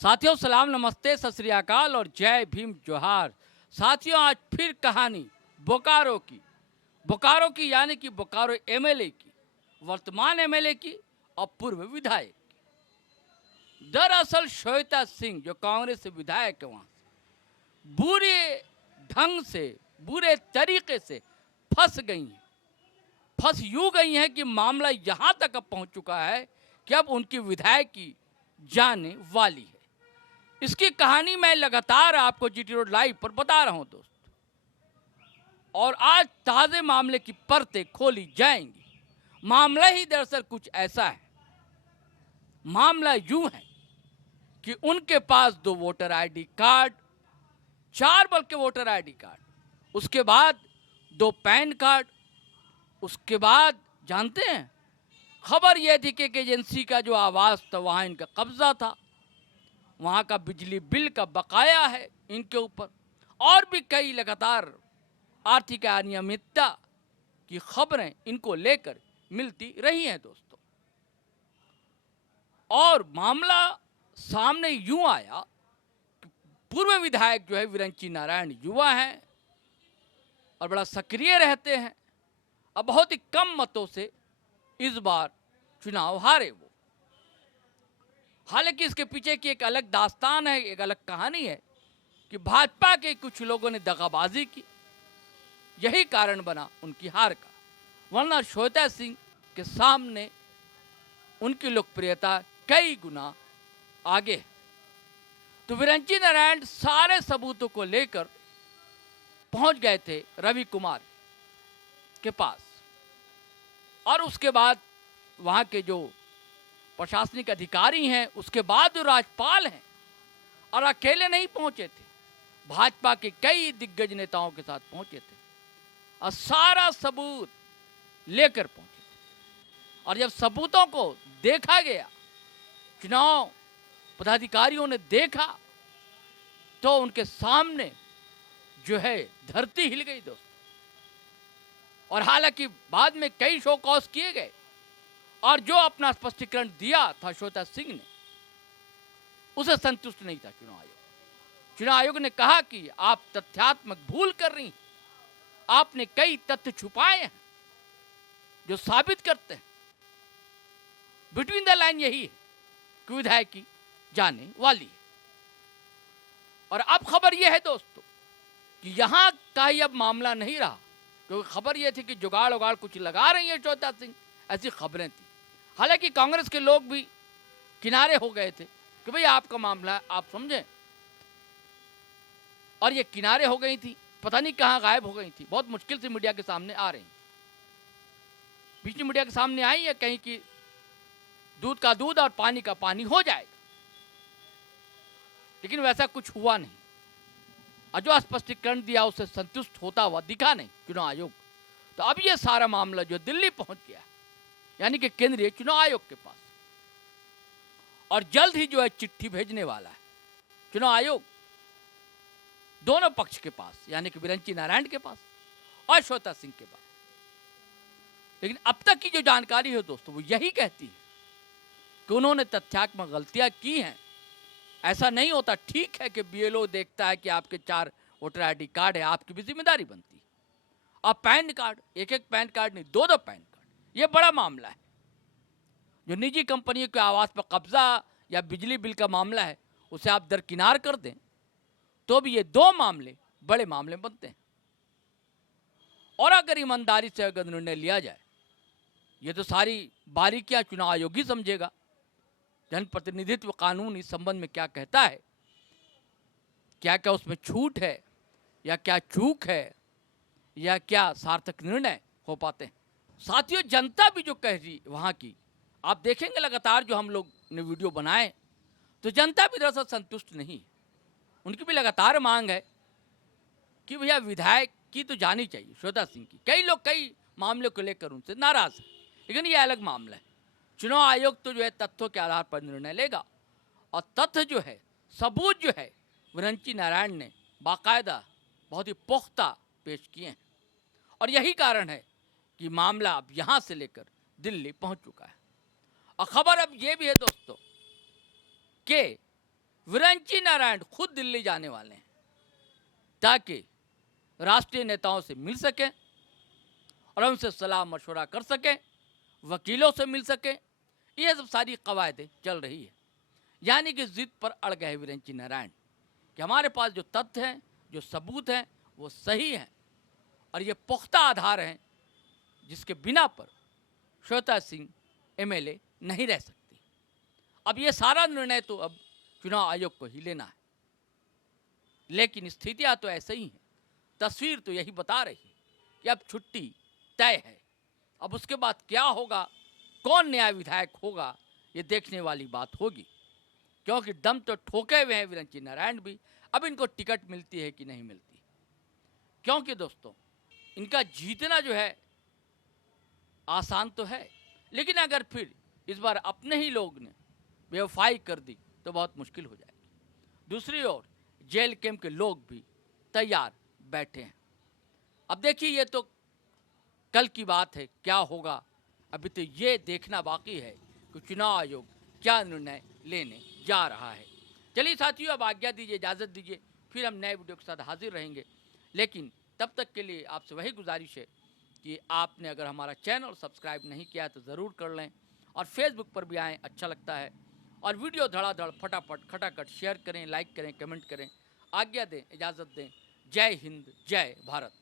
साथियों सलाम नमस्ते सत श्री अकाल और जय भीम जोहार। साथियों आज फिर कहानी बोकारो की यानी कि बोकारो एमएलए की, वर्तमान एमएलए की और पूर्व विधायक की। दरअसल श्वेता सिंह जो कांग्रेस से विधायक है वहां बुरे ढंग से बुरे तरीके से फंस गई हैं। फंस यूं गई हैं कि मामला यहां तक अब पहुंच चुका है कि अब उनकी विधायक की जाने वाली है। इसकी कहानी मैं लगातार आपको जीटी रोड लाइव पर बता रहा हूं दोस्त, और आज ताजे मामले की परतें खोली जाएंगी। मामला ही दरअसल कुछ ऐसा है। मामला यूं है कि उनके पास 2 वोटर आईडी कार्ड, 4 बल्कि वोटर आईडी कार्ड, उसके बाद 2 पैन कार्ड, उसके बाद जानते हैं खबर यह थी कि एजेंसी का जो आवास था वहां इनका कब्जा था, वहाँ का बिजली बिल का बकाया है इनके ऊपर, और भी कई लगातार आर्थिक अनियमितता की खबरें इनको लेकर मिलती रही हैं दोस्तों। और मामला सामने यूं आया कि पूर्व विधायक जो है विरंची नारायण युवा हैं और बड़ा सक्रिय रहते हैं, अब बहुत ही कम मतों से इस बार चुनाव हारे वो। हालांकि इसके पीछे की एक अलग दास्तान है, एक अलग कहानी है कि भाजपा के कुछ लोगों ने दगाबाजी की, यही कारण बना उनकी हार का। वरना श्वेता सिंह के सामने उनकी लोकप्रियता कई गुना आगे है। तो विरंची नारायण सारे सबूतों को लेकर पहुंच गए थे रवि कुमार के पास, और उसके बाद वहां के जो प्रशासनिक अधिकारी हैं, उसके बाद जो राज्यपाल हैं, और अकेले नहीं पहुंचे थे, भाजपा के कई दिग्गज नेताओं के साथ पहुंचे थे और सारा सबूत लेकर पहुंचे थे। और जब सबूतों को देखा गया, चुनाव पदाधिकारियों ने देखा, तो उनके सामने जो है धरती हिल गई दोस्तों। और हालांकि बाद में कई शो कॉज किए गए, और जो अपना स्पष्टीकरण दिया था श्वेता सिंह ने, उसे संतुष्ट नहीं था चुनाव आयोग। चुनाव आयोग ने कहा कि आप तथ्यात्मक भूल कर रही हैं, आपने कई तथ्य छुपाए हैं जो साबित करते हैं बिटवीन द लाइन यही है कि विधायक की जाने वाली है। और अब खबर यह है दोस्तों कि यहां का ही अब मामला नहीं रहा, क्योंकि खबर यह थी कि जुगाड़ उगाड़ कुछ लगा रही है श्वेता सिंह, ऐसी खबरें थी। हालांकि कांग्रेस के लोग भी किनारे हो गए थे कि भाई आपका मामला आप समझें, और ये किनारे हो गई थी, पता नहीं कहां गायब हो गई थी, बहुत मुश्किल से मीडिया के सामने आ रही। बीच में मीडिया के सामने आई है कहीं कि दूध का दूध और पानी का पानी हो जाएगा, लेकिन वैसा कुछ हुआ नहीं। और जो स्पष्टीकरण दिया उससे संतुष्ट होता हुआ दिखा नहीं चुनाव आयोग। तो अब यह सारा मामला जो दिल्ली पहुंच गया, यानी कि केंद्रीय चुनाव आयोग के पास, और जल्द ही जो है चिट्ठी भेजने वाला है चुनाव आयोग दोनों पक्ष के पास, यानी कि विरंची नारायण के पास और श्वेता सिंह के पास। लेकिन अब तक की जो जानकारी है दोस्तों वो यही कहती है कि उन्होंने तथ्यात्मक गलतियां की हैं। ऐसा नहीं होता। ठीक है कि बीएलओ देखता है कि आपके 4 वोटर आईडी कार्ड है, आपकी भी जिम्मेदारी बनती है। अब पैन कार्ड, एक पैन कार्ड नहीं, 2 पैन कार्ड, ये बड़ा मामला है। जो निजी कंपनियों के आवास पर कब्जा या बिजली बिल का मामला है, उसे आप दरकिनार कर दें तो भी ये 2 मामले बड़े मामले बनते हैं। और अगर ईमानदारी से अगर निर्णय लिया जाए, ये तो सारी बारीकियां चुनाव आयोग ही समझेगा। जनप्रतिनिधित्व कानून इस संबंध में क्या कहता है, क्या क्या उसमें छूट है या क्या चूक है या क्या सार्थक निर्णय हो पाते हैं। साथियों जनता भी जो कह रही वहां की, आप देखेंगे लगातार जो हम लोग ने वीडियो बनाए, तो जनता भी दरअसल संतुष्ट नहीं है। उनकी भी लगातार मांग है कि भैया विधायक की तो जानी चाहिए श्वेता सिंह की। कई लोग कई मामले को लेकर उनसे नाराज हैं, लेकिन ये अलग मामला है। चुनाव आयोग तो जो है तथ्यों के आधार पर निर्णय लेगा, और तथ्य जो है, सबूत जो है, विरंची नारायण ने बाकायदा बहुत ही पुख्ता पेश किए हैं। और यही कारण है कि मामला अब यहाँ से लेकर दिल्ली पहुँच चुका है। और खबर अब ये भी है दोस्तों कि विरंची नारायण खुद दिल्ली जाने वाले हैं ताकि राष्ट्रीय नेताओं से मिल सके और उनसे सलाह मशवरा कर सके, वकीलों से मिल सके। ये सब सारी कवायदें चल रही है। यानी कि जिद पर अड़ गए विरंची नारायण कि हमारे पास जो तथ्य हैं, जो सबूत हैं, वो सही हैं और ये पुख्ता आधार हैं जिसके बिना पर श्वेता सिंह एमएलए नहीं रह सकती। अब ये सारा निर्णय तो अब चुनाव आयोग को ही लेना है, लेकिन स्थितियां तो ऐसे ही हैं। तस्वीर तो यही बता रही है कि अब छुट्टी तय है। अब उसके बाद क्या होगा, कौन नया विधायक होगा, ये देखने वाली बात होगी, क्योंकि दम तो ठोके हुए हैं विरंची नारायण भी। अब इनको टिकट मिलती है कि नहीं मिलती, क्योंकि दोस्तों इनका जीतना जो है आसान तो है, लेकिन अगर फिर इस बार अपने ही लोग ने बेवफाई कर दी तो बहुत मुश्किल हो जाएगी। दूसरी ओर जेल कैंप के लोग भी तैयार बैठे हैं। अब देखिए, ये तो कल की बात है, क्या होगा अभी तो ये देखना बाकी है कि चुनाव आयोग क्या निर्णय लेने जा रहा है। चलिए साथियों, अब आज्ञा दीजिए, इजाज़त दीजिए, फिर हम नए वीडियो के साथ हाजिर रहेंगे। लेकिन तब तक के लिए आपसे वही गुजारिश है कि आपने अगर हमारा चैनल सब्सक्राइब नहीं किया तो ज़रूर कर लें और फेसबुक पर भी आएँ, अच्छा लगता है। और वीडियो धड़ाधड़ फटाफट खटाखट शेयर करें, लाइक करें, कमेंट करें। आज्ञा दें, इजाज़त दें। जय हिंद, जय भारत।